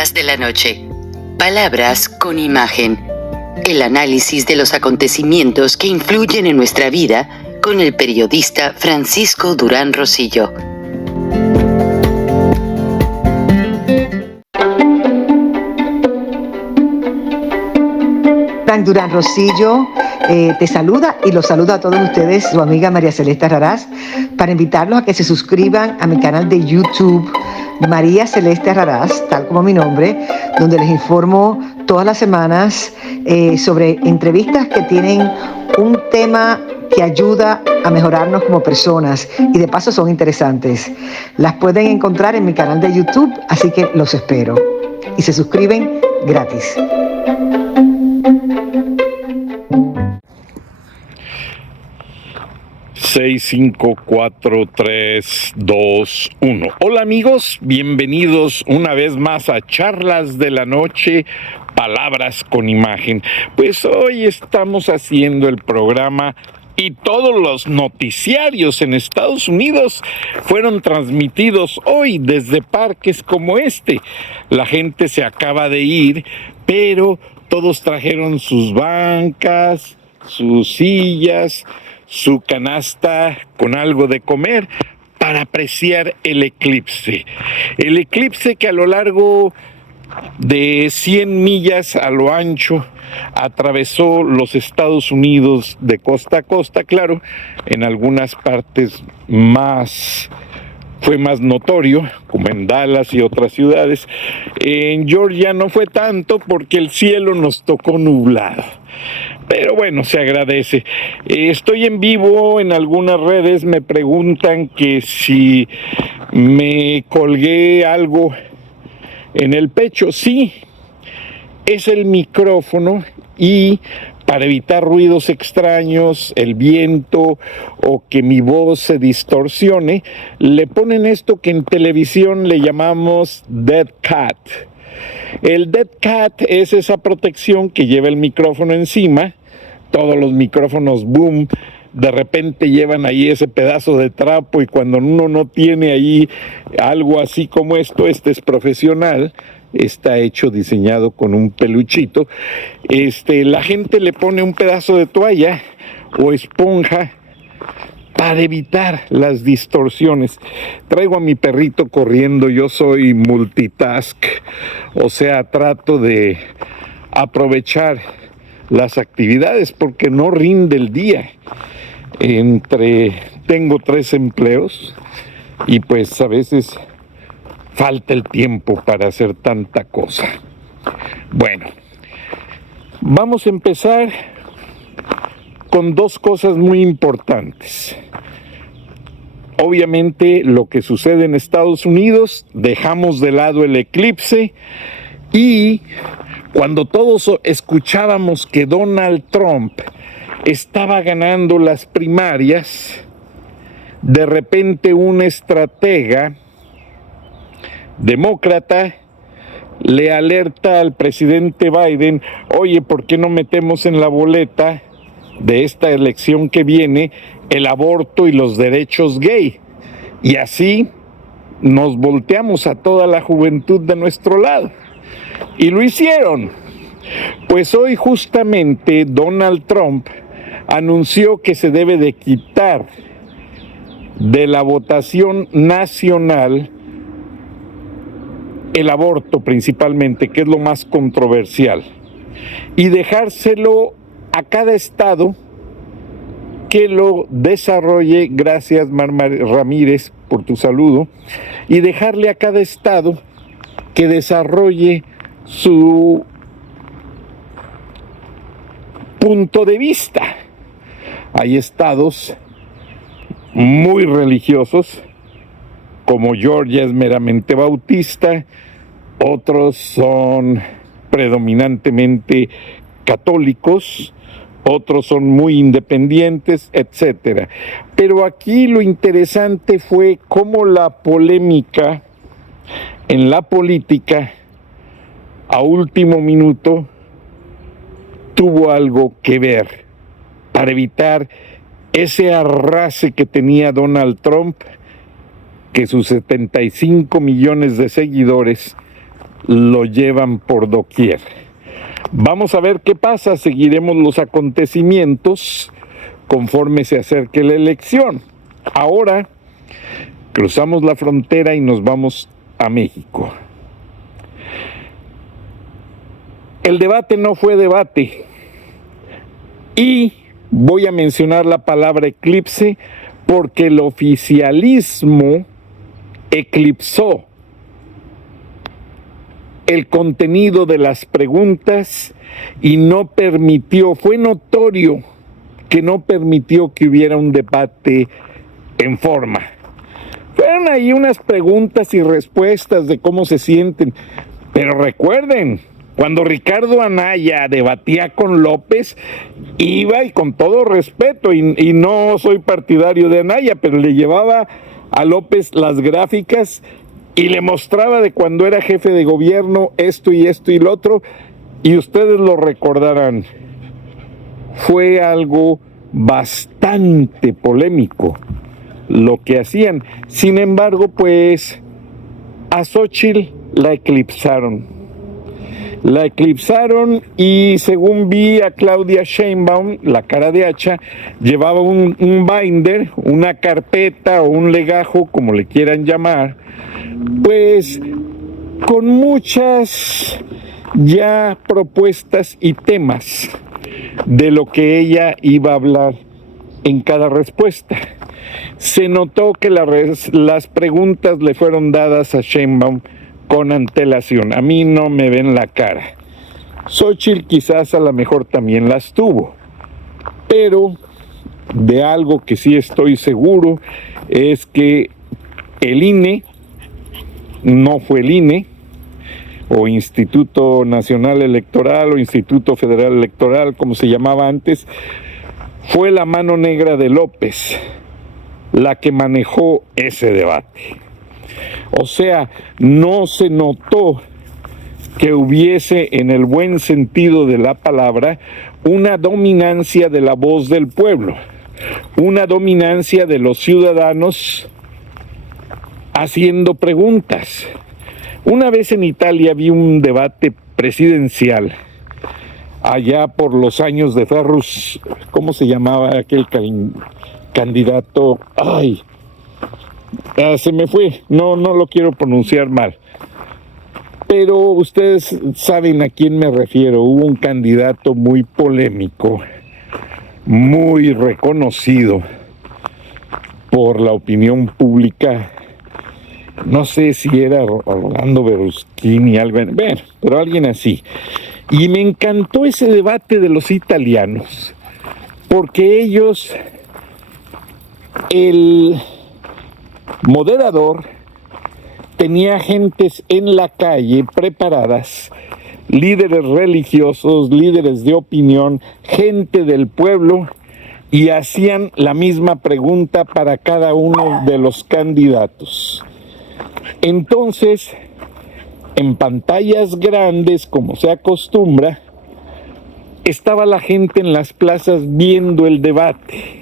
Charlas de la noche. Palabras con imagen. El análisis de los acontecimientos que influyen en nuestra vida con el periodista Francisco Durán Rosillo. Frank Durán Rosillo te saluda y los saluda a todos ustedes, su amiga María Celeste Raraz, para invitarlos a que se suscriban a mi canal de YouTube, María Celeste Raraz, tal como mi nombre, donde les informo todas las semanas sobre entrevistas que tienen un tema que ayuda a mejorarnos como personas y de paso son interesantes. Las pueden encontrar en mi canal de YouTube, así que los espero. Y se suscriben gratis. Seis, 5, 4, 3, 2, 1. Hola amigos, bienvenidos una vez más a Charlas de la Noche, Palabras con Imagen. Pues hoy estamos haciendo el programa y todos los noticiarios en Estados Unidos fueron transmitidos hoy desde parques como este. La gente se acaba de ir, pero todos trajeron sus bancas, sus sillas, su canasta con algo de comer para apreciar el eclipse. El eclipse que a lo largo de 100 millas a lo ancho atravesó los Estados Unidos de costa a costa, claro, en algunas partes fue más notorio, como en Dallas y otras ciudades. En Georgia no fue tanto porque el cielo nos tocó nublado. Pero bueno, se agradece. Estoy en vivo en algunas redes, me preguntan que si me colgué algo en el pecho. Sí, es el micrófono y para evitar ruidos extraños, el viento o que mi voz se distorsione, le ponen esto que en televisión le llamamos Dead Cat. El Dead Cat es esa protección que lleva el micrófono encima. Todos los micrófonos boom de repente llevan ahí ese pedazo de trapo y cuando uno no tiene ahí algo así como esto, este es profesional, está hecho, diseñado con un peluchito, la gente le pone un pedazo de toalla o esponja para evitar las distorsiones. Traigo a mi perrito corriendo, yo soy multitask, o sea, trato de aprovechar las actividades porque no rinde el día. Tengo 3 empleos y pues a veces falta el tiempo para hacer tanta cosa. Bueno, vamos a empezar con 2 cosas muy importantes. Obviamente lo que sucede en Estados Unidos, dejamos de lado el eclipse y cuando todos escuchábamos que Donald Trump estaba ganando las primarias, de repente un estratega demócrata le alerta al presidente Biden: oye, ¿por qué no metemos en la boleta de esta elección que viene el aborto y los derechos gay? Y así nos volteamos a toda la juventud de nuestro lado. Y lo hicieron. Pues hoy justamente Donald Trump anunció que se debe de quitar de la votación nacional el aborto principalmente, que es lo más controversial, y dejárselo a cada estado que lo desarrolle. Gracias, Ramírez, por tu saludo. Y dejarle a cada estado que desarrolle su punto de vista. Hay estados muy religiosos, como Georgia es meramente bautista, otros son predominantemente católicos, otros son muy independientes, etcétera. Pero aquí lo interesante fue cómo la polémica en la política a último minuto tuvo algo que ver para evitar ese arrase que tenía Donald Trump, que sus 75 millones de seguidores lo llevan por doquier. Vamos a ver qué pasa, seguiremos los acontecimientos conforme se acerque la elección. Ahora cruzamos la frontera y nos vamos a México. El debate no fue debate y voy a mencionar la palabra eclipse porque el oficialismo eclipsó el contenido de las preguntas y no permitió, fue notorio que no permitió que hubiera un debate en forma. Fueron ahí unas preguntas y respuestas de cómo se sienten, pero recuerden, cuando Ricardo Anaya debatía con López, iba y con todo respeto, y no soy partidario de Anaya, pero le llevaba a López las gráficas y le mostraba de cuando era jefe de gobierno esto y esto y lo otro, y ustedes lo recordarán. Fue algo bastante polémico lo que hacían. Sin embargo, pues a Xóchitl la eclipsaron. Y según vi a Claudia Sheinbaum, la cara de hacha, llevaba un binder, una carpeta o un legajo, como le quieran llamar, pues con muchas ya propuestas y temas de lo que ella iba a hablar en cada respuesta. Se notó que las preguntas le fueron dadas a Sheinbaum con antelación. A mí no me ven la cara. Xóchitl quizás a lo mejor también las tuvo, pero de algo que sí estoy seguro es que el INE no fue el INE, o Instituto Nacional Electoral, o Instituto Federal Electoral, como se llamaba antes, fue la mano negra de López la que manejó ese debate. O sea, no se notó que hubiese, en el buen sentido de la palabra, una dominancia de la voz del pueblo, una dominancia de los ciudadanos haciendo preguntas. Una vez en Italia vi un debate presidencial, allá por los años de Ferrus, ¿cómo se llamaba aquel candidato? Ay, se me fue, no lo quiero pronunciar mal. Pero ustedes saben a quién me refiero. Hubo un candidato muy polémico, muy reconocido por la opinión pública. No sé si era Orlando Berlusconi, pero alguien así. Y me encantó ese debate de los italianos, porque ellos, el moderador tenía gentes en la calle preparadas, líderes religiosos, líderes de opinión, gente del pueblo, y hacían la misma pregunta para cada uno de los candidatos. Entonces, en pantallas grandes, como se acostumbra, estaba la gente en las plazas viendo el debate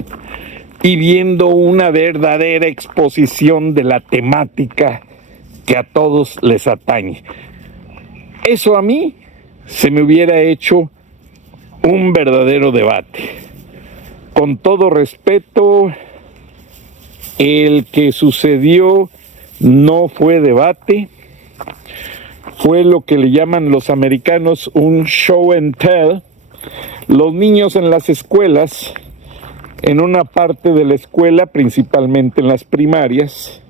y viendo una verdadera exposición de la temática que a todos les atañe. Eso a mí se me hubiera hecho un verdadero debate. Con todo respeto, el que sucedió no fue debate, fue lo que le llaman los americanos un show and tell. Los niños en las escuelas, en una parte de la escuela, principalmente en las primarias,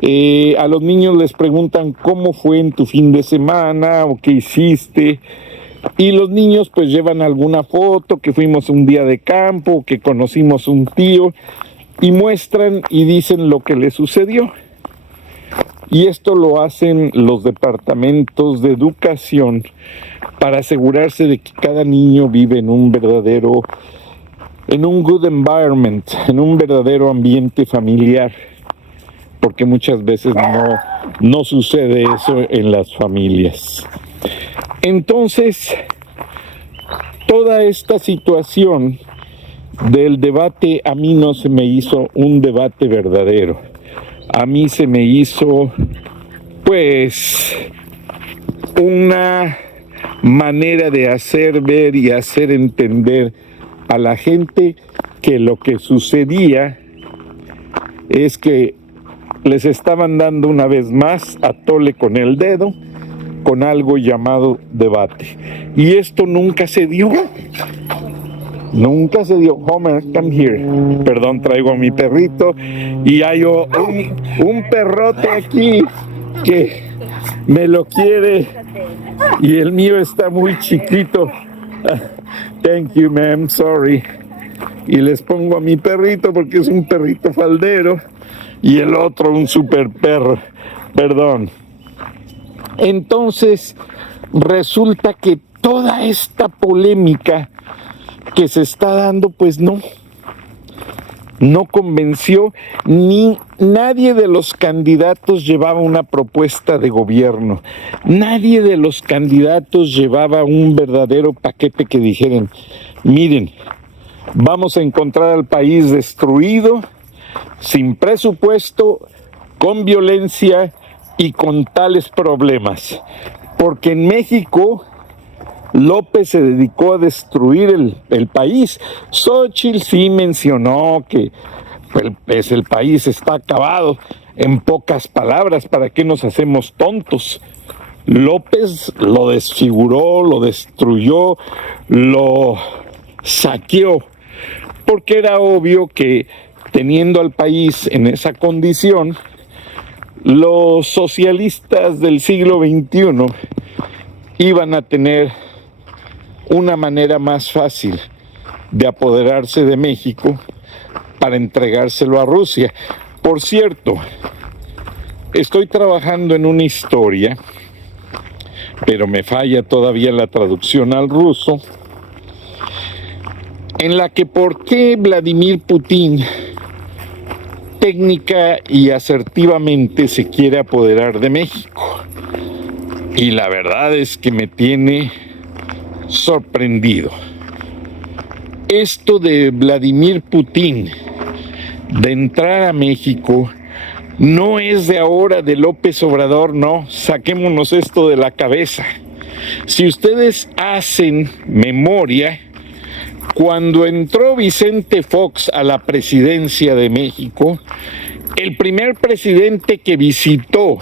a los niños les preguntan cómo fue en tu fin de semana o qué hiciste, y los niños pues llevan alguna foto, que fuimos un día de campo, que conocimos un tío, y muestran y dicen lo que les sucedió. Y esto lo hacen los departamentos de educación para asegurarse de que cada niño vive en un good environment, en un verdadero ambiente familiar, porque muchas veces no sucede eso en las familias. Entonces, toda esta situación del debate a mí no se me hizo un debate verdadero. A mí se me hizo, pues, una manera de hacer ver y hacer entender a la gente que lo que sucedía es que les estaban dando una vez más a tole con el dedo con algo llamado debate. Y esto nunca se dio. Nunca se dio. Homer, come here. Perdón, traigo a mi perrito y hay un perrote aquí que me lo quiere y el mío está muy chiquito. Thank you, ma'am, sorry. Y les pongo a mi perrito porque es un perrito faldero y el otro un super perro. Perdón. Entonces, resulta que toda esta polémica que se está dando, pues no convenció, ni nadie de los candidatos llevaba una propuesta de gobierno, nadie de los candidatos llevaba un verdadero paquete que dijeran, miren, vamos a encontrar al país destruido, sin presupuesto, con violencia y con tales problemas, porque en México López se dedicó a destruir el país. Xóchitl sí mencionó que el país está acabado. En pocas palabras, ¿para qué nos hacemos tontos? López lo desfiguró, lo destruyó, lo saqueó, porque era obvio que teniendo al país en esa condición, los socialistas del siglo XXI iban a tener una manera más fácil de apoderarse de México para entregárselo a Rusia. Por cierto, estoy trabajando en una historia, pero me falla todavía la traducción al ruso, en la que por qué Vladimir Putin técnica y asertivamente se quiere apoderar de México. Y la verdad es que me tiene sorprendido. Esto de Vladimir Putin de entrar a México no es de ahora, de López Obrador, no, saquémonos esto de la cabeza. Si ustedes hacen memoria, cuando entró Vicente Fox a la presidencia de México, el primer presidente que visitó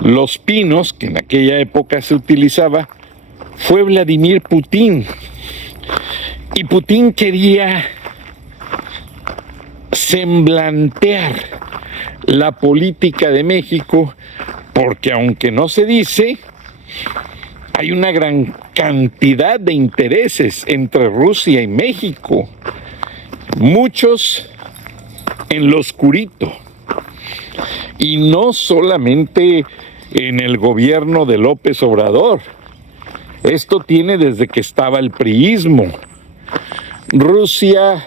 Los Pinos, que en aquella época se utilizaba, fue Vladimir Putin. Y Putin quería semblantear la política de México, porque aunque no se dice, hay una gran cantidad de intereses entre Rusia y México, muchos en lo oscurito, y no solamente en el gobierno de López Obrador. Esto tiene desde que estaba el priismo. Rusia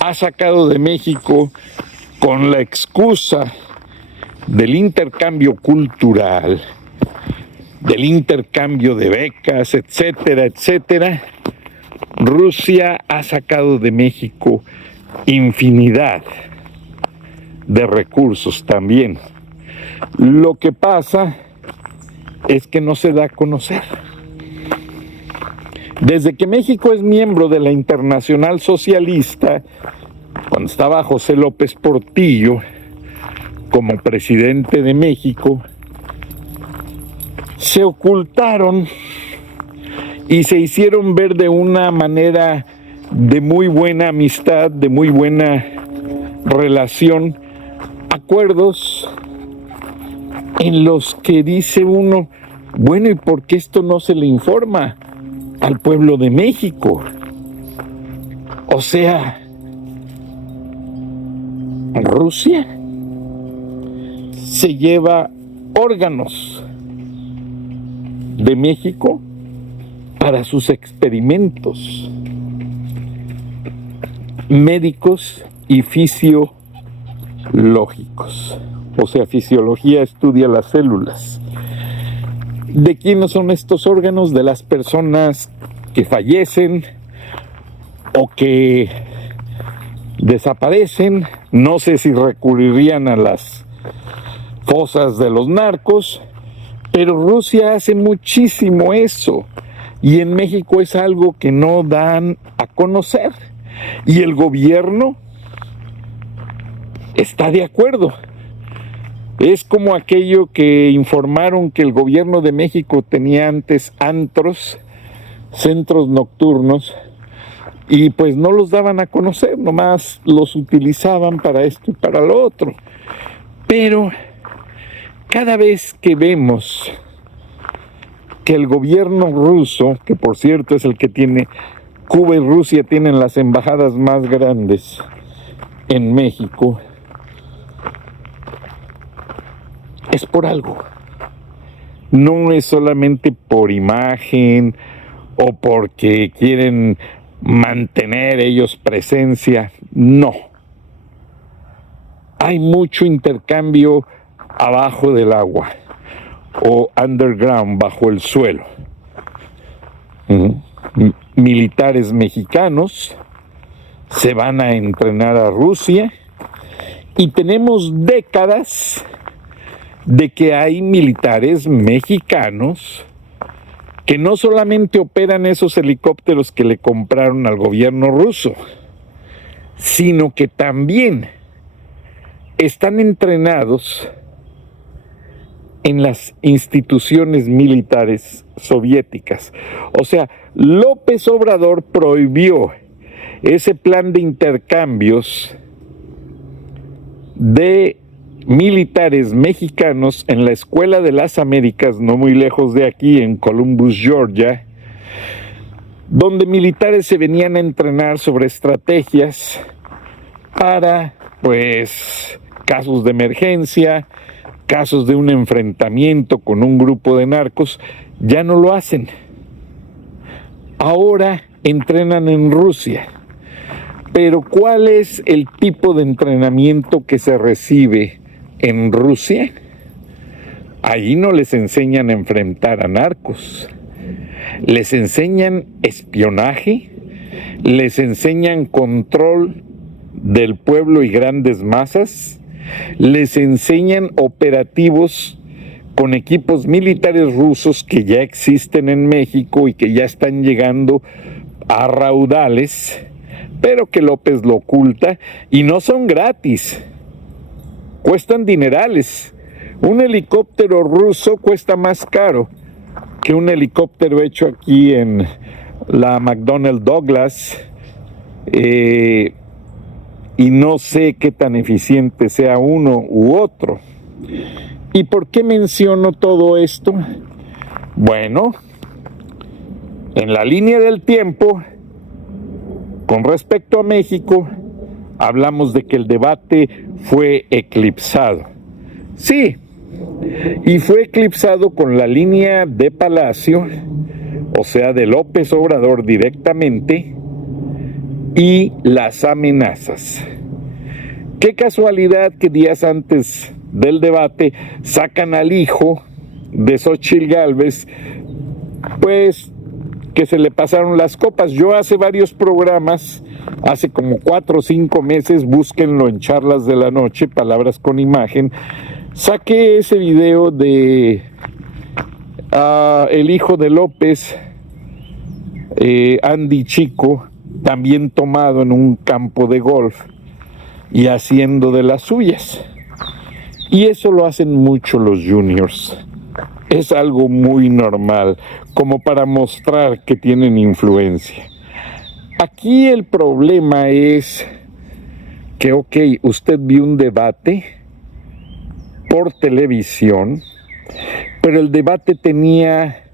ha sacado de México con la excusa del intercambio cultural, del intercambio de becas, etcétera, etcétera. Rusia ha sacado de México infinidad de recursos también. Lo que pasa es que no se da a conocer. Desde que México es miembro de la Internacional Socialista, cuando estaba José López Portillo como presidente de México, se ocultaron y se hicieron ver de una manera de muy buena amistad, de muy buena relación, acuerdos en los que dice uno, bueno, ¿y por qué esto no se le informa al pueblo de México? O sea, Rusia se lleva órganos de México para sus experimentos médicos y fisiológicos. O sea, fisiología estudia las células. ¿De quiénes son estos órganos? De las personas que fallecen o que desaparecen. No sé si recurrirían a las fosas de los narcos, Pero Rusia hace muchísimo eso. Y en México es algo que no dan a conocer. Y el gobierno está de acuerdo. Es como aquello que informaron que el gobierno de México tenía antes antros, centros nocturnos, y pues no los daban a conocer, nomás los utilizaban para esto y para lo otro. Pero cada vez que vemos que el gobierno ruso, que por cierto es el que tiene, Cuba y Rusia tienen las embajadas más grandes en México, es por algo. No es solamente por imagen o porque quieren mantener ellos presencia, no. Hay mucho intercambio abajo del agua o underground, bajo el suelo. Militares mexicanos se van a entrenar a Rusia y tenemos décadas de que hay militares mexicanos que no solamente operan esos helicópteros que le compraron al gobierno ruso, sino que también están entrenados en las instituciones militares soviéticas. O sea, López Obrador prohibió ese plan de intercambios de militares mexicanos en la Escuela de las Américas, no muy lejos de aquí, en Columbus, Georgia, donde militares se venían a entrenar sobre estrategias para, pues, casos de emergencia, casos de un enfrentamiento con un grupo de narcos. Ya no lo hacen. Ahora entrenan en Rusia. Pero ¿cuál es el tipo de entrenamiento que se recibe en Rusia? Allí no les enseñan a enfrentar a narcos. Les enseñan espionaje, les enseñan control del pueblo y grandes masas, les enseñan operativos con equipos militares rusos que ya existen en México y que ya están llegando a raudales, pero que López lo oculta y no son gratis, cuestan dinerales. Un helicóptero ruso cuesta más caro que un helicóptero hecho aquí en la McDonnell Douglas, y no sé qué tan eficiente sea uno u otro. ¿Y por qué menciono todo esto? Bueno, en la línea del tiempo, con respecto a México, hablamos de que el debate fue eclipsado. Sí, y fue eclipsado con la línea de Palacio, o sea, de López Obrador directamente, y las amenazas. Qué casualidad que días antes del debate sacan al hijo de Xóchitl Gálvez, pues que se le pasaron las copas. Yo hace varios programas, hace como 4 o 5 meses, búsquenlo en Charlas de la Noche, Palabras con Imagen, saqué ese video de el hijo de López, Andy Chico, también tomado en un campo de golf y haciendo de las suyas. Y eso lo hacen mucho los juniors. Es algo muy normal, como para mostrar que tienen influencia. Aquí el problema es que, ok, usted vio un debate por televisión, pero el debate tenía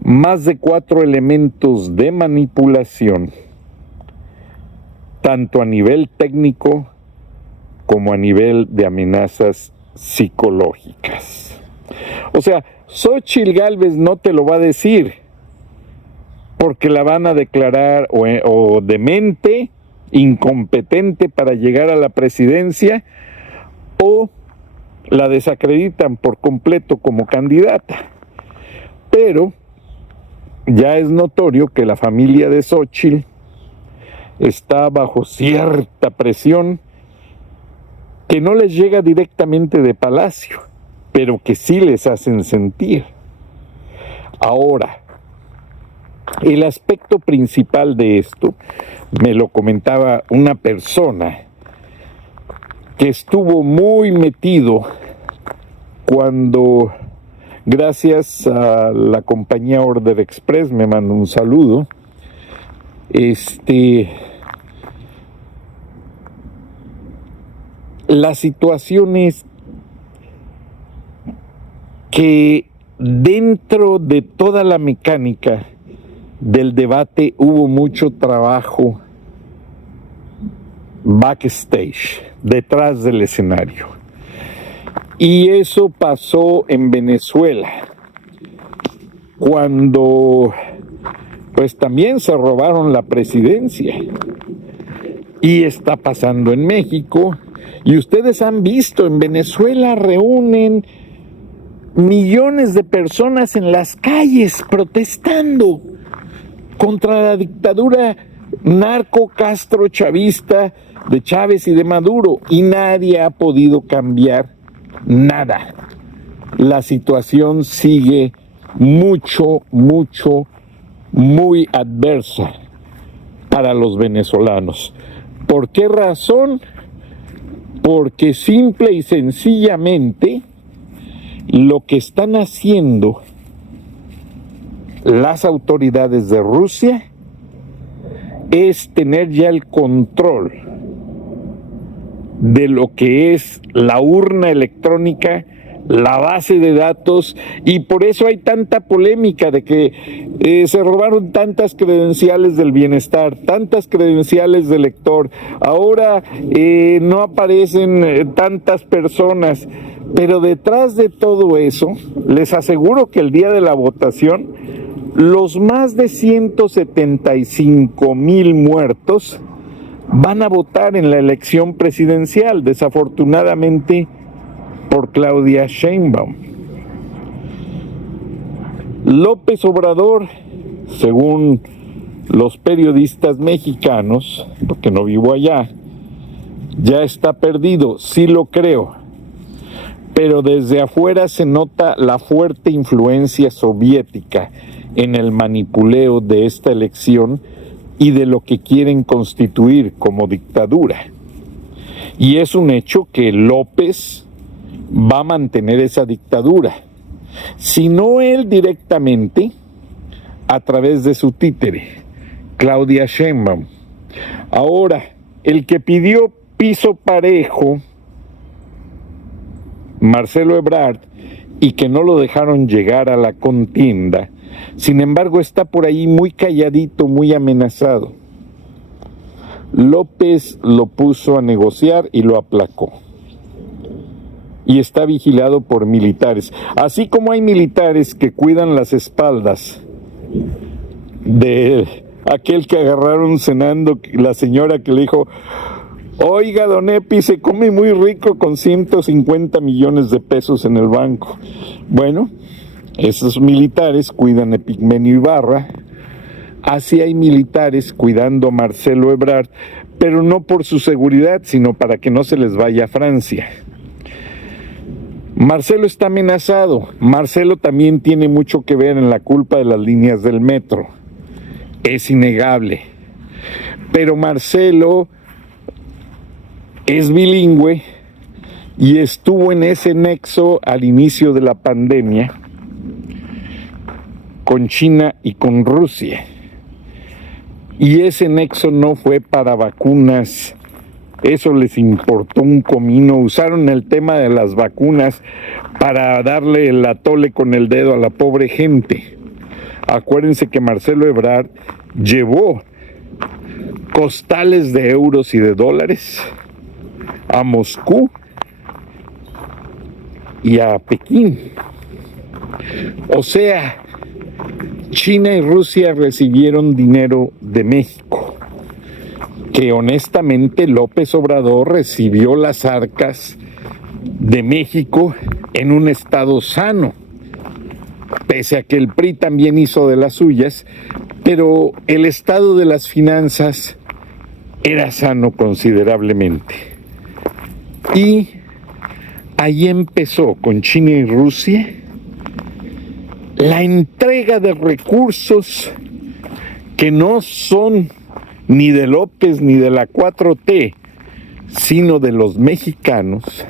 más de 4 elementos de manipulación, tanto a nivel técnico como a nivel de amenazas psicológicas. O sea, Xóchitl Gálvez no te lo va a decir porque la van a declarar o demente, incompetente para llegar a la presidencia, o la desacreditan por completo como candidata. Pero ya es notorio que la familia de Xóchitl está bajo cierta presión que no les llega directamente de Palacio, pero que sí les hacen sentir. Ahora, el aspecto principal de esto, me lo comentaba una persona que estuvo muy metido cuando, gracias a la compañía Order Express, me mandó un saludo, la situación es que dentro de toda la mecánica del debate hubo mucho trabajo backstage, detrás del escenario. Y eso pasó en Venezuela, cuando pues también se robaron la presidencia. Y está pasando en México. Y ustedes han visto, en Venezuela reúnen millones de personas en las calles protestando contra la dictadura narco-castro-chavista de Chávez y de Maduro, y nadie ha podido cambiar nada. La situación sigue muy adversa para los venezolanos. ¿Por qué razón? Porque simple y sencillamente lo que están haciendo las autoridades de Rusia es tener ya el control de lo que es la urna electrónica, la base de datos, y por eso hay tanta polémica de que se robaron tantas credenciales del bienestar, tantas credenciales del elector. Ahora no aparecen tantas personas, pero detrás de todo eso, les aseguro que el día de la votación, los más de 175,000 muertos van a votar en la elección presidencial, desafortunadamente por Claudia Sheinbaum. López Obrador, según los periodistas mexicanos, porque no vivo allá, ya está perdido, sí lo creo, pero desde afuera se nota la fuerte influencia soviética en el manipuleo de esta elección y de lo que quieren constituir como dictadura. Y es un hecho que López va a mantener esa dictadura, si no él directamente, a través de su títere, Claudia Sheinbaum. Ahora, el que pidió piso parejo, Marcelo Ebrard, y que no lo dejaron llegar a la contienda, sin embargo está por ahí muy calladito, muy amenazado. López lo puso a negociar y lo aplacó. Y está vigilado por militares. Así como hay militares que cuidan las espaldas de aquel que agarraron cenando, la señora que le dijo: oiga, don Epi, se come muy rico con 150 millones de pesos en el banco. Bueno, esos militares cuidan a Epigmenio Ibarra. Así hay militares cuidando a Marcelo Ebrard, pero no por su seguridad, sino para que no se les vaya a Francia. Marcelo está amenazado. Marcelo también tiene mucho que ver en la culpa de las líneas del metro. Es innegable. Pero Marcelo es bilingüe y estuvo en ese nexo al inicio de la pandemia con China y con Rusia. Y ese nexo no fue para vacunas. Eso les importó un comino. Usaron el tema de las vacunas para darle el atole con el dedo a la pobre gente. Acuérdense que Marcelo Ebrard llevó costales de euros y de dólares a Moscú y a Pekín. O sea, China y Rusia recibieron dinero de México, que honestamente López Obrador recibió las arcas de México en un estado sano, pese a que el PRI también hizo de las suyas, pero el estado de las finanzas era sano considerablemente. Y ahí empezó con China y Rusia la entrega de recursos que no son ni de López ni de la 4T, sino de los mexicanos,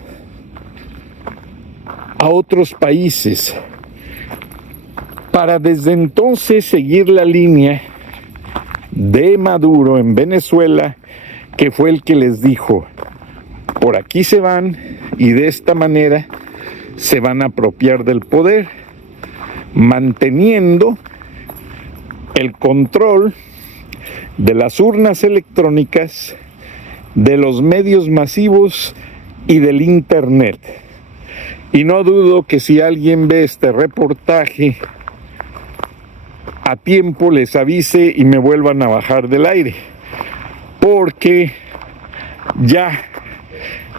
a otros países, para desde entonces seguir la línea de Maduro en Venezuela, que fue el que les dijo: por aquí se van y de esta manera se van a apropiar del poder, manteniendo el control de las urnas electrónicas, de los medios masivos y del internet. Y no dudo que si alguien ve este reportaje a tiempo les avise y me vuelvan a bajar del aire, porque ya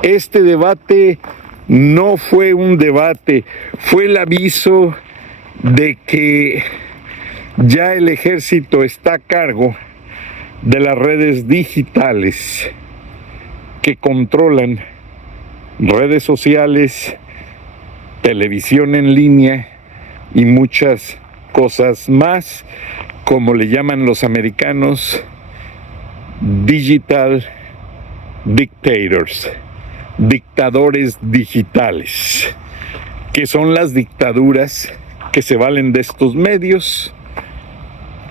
este debate no fue un debate, fue el aviso de que ya el ejército está a cargo de las redes digitales que controlan redes sociales, televisión en línea y muchas cosas más, como le llaman los americanos, digital dictators, dictadores digitales, que son las dictaduras que se valen de estos medios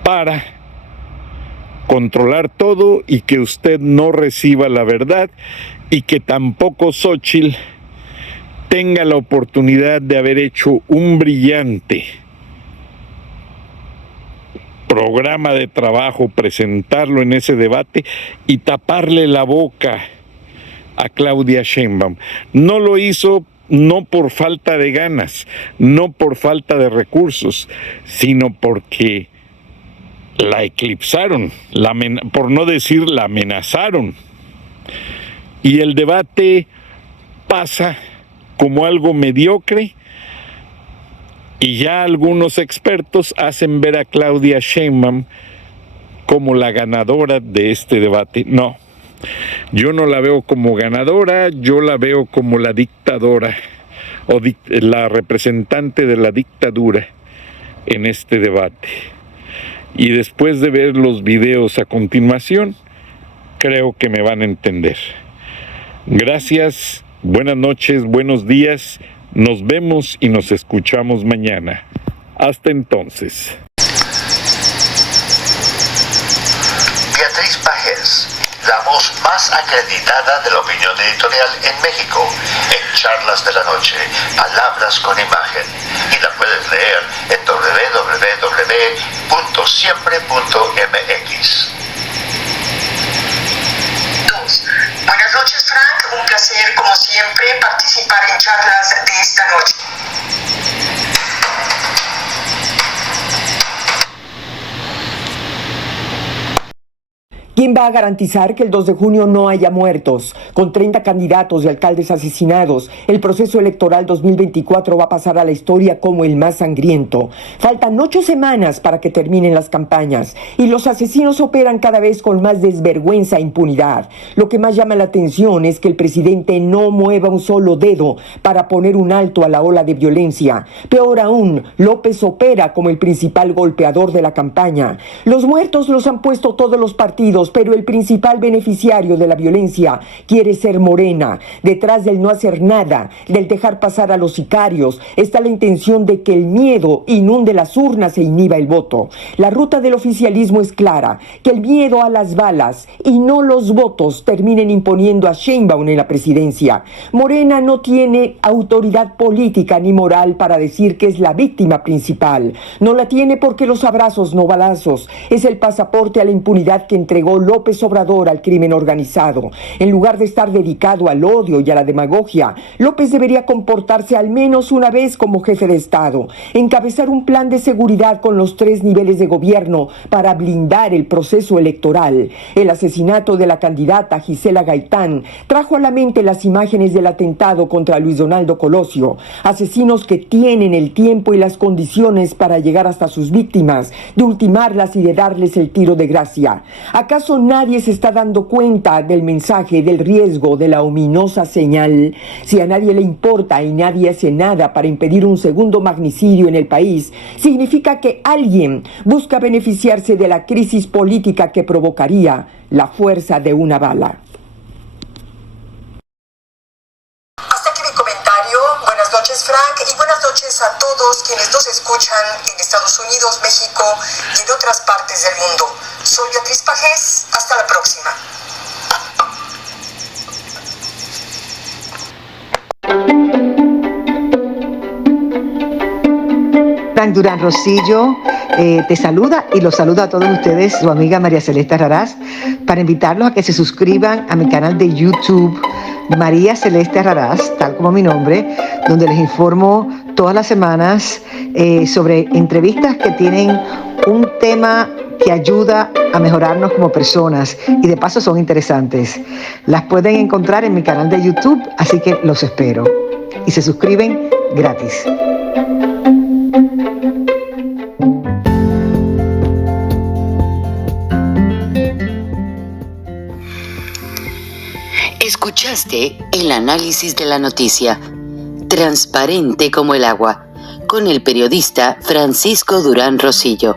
para controlar todo y que usted no reciba la verdad, y que tampoco Xóchitl tenga la oportunidad de haber hecho un brillante programa de trabajo, presentarlo en ese debate y taparle la boca a Claudia Sheinbaum. No lo hizo no por falta de ganas, no por falta de recursos, sino porque la eclipsaron, por no decir la amenazaron. Y el debate pasa como algo mediocre, y ya algunos expertos hacen ver a Claudia Sheinbaum como la ganadora de este debate. No, yo no la veo como ganadora, yo la veo como la dictadora o la representante de la dictadura en este debate. Y después de ver los videos a continuación, creo que me van a entender. Gracias, buenas noches, buenos días, nos vemos y nos escuchamos mañana. Hasta entonces. Beatriz Pajés, la voz más acreditada de la opinión editorial en México, en Charlas de la Noche, Palabras con Imagen. Y la puedes leer en www.siempre.mx. Buenas noches, Frank. Un placer, como siempre, participar en charlas de esta noche. ¿Quién va a garantizar que el 2 de junio no haya muertos? Con 30 candidatos y alcaldes asesinados, el proceso electoral 2024 va a pasar a la historia como el más sangriento. Faltan 8 semanas para que terminen las campañas y los asesinos operan cada vez con más desvergüenza e impunidad. Lo que más llama la atención es que el presidente no mueva un solo dedo para poner un alto a la ola de violencia. Peor aún, López opera como el principal golpeador de la campaña. Los muertos los han puesto todos los partidos, pero el principal beneficiario de la violencia quiere ser Morena. Detrás del no hacer nada, del dejar pasar a los sicarios, está la intención de que el miedo inunde las urnas e inhiba el voto. La ruta del oficialismo es clara: que el miedo a las balas y no los votos terminen imponiendo a Sheinbaum en la presidencia. Morena no tiene autoridad política ni moral para decir que es la víctima principal. No la tiene porque los abrazos no balazos es el pasaporte a la impunidad que entregó López Obrador al crimen organizado. En lugar de estar dedicado al odio y a la demagogia, López debería comportarse al menos una vez como jefe de Estado, encabezar un plan de seguridad con los 3 niveles de gobierno para blindar el proceso electoral. El asesinato de la candidata Gisela Gaitán trajo a la mente las imágenes del atentado contra Luis Donaldo Colosio, asesinos que tienen el tiempo y las condiciones para llegar hasta sus víctimas, de ultimarlas y de darles el tiro de gracia. ¿Acaso ¿Acaso nadie se está dando cuenta del mensaje, del riesgo, de la ominosa señal? Si a nadie le importa y nadie hace nada para impedir un segundo magnicidio en el país, significa que alguien busca beneficiarse de la crisis política que provocaría la fuerza de una bala. Hasta aquí mi comentario. Buenas noches, Frank, y buenas noches a todos quienes nos escuchan en Estados Unidos, México y en otras partes del mundo. Soy Beatriz Pajés. Hasta la próxima. Frank Durán Rosillo te saluda y los saluda a todos ustedes, su amiga María Celeste Raraz, para invitarlos a que se suscriban a mi canal de YouTube, María Celeste Raraz, tal como mi nombre, donde les informo todas las semanas sobre entrevistas que tienen un tema que ayuda a mejorarnos como personas y de paso son interesantes. Las pueden encontrar en mi canal de YouTube, así que los espero. Y se suscriben gratis. Escuchaste el análisis de la noticia, transparente como el agua, con el periodista Francisco Durán Rosillo.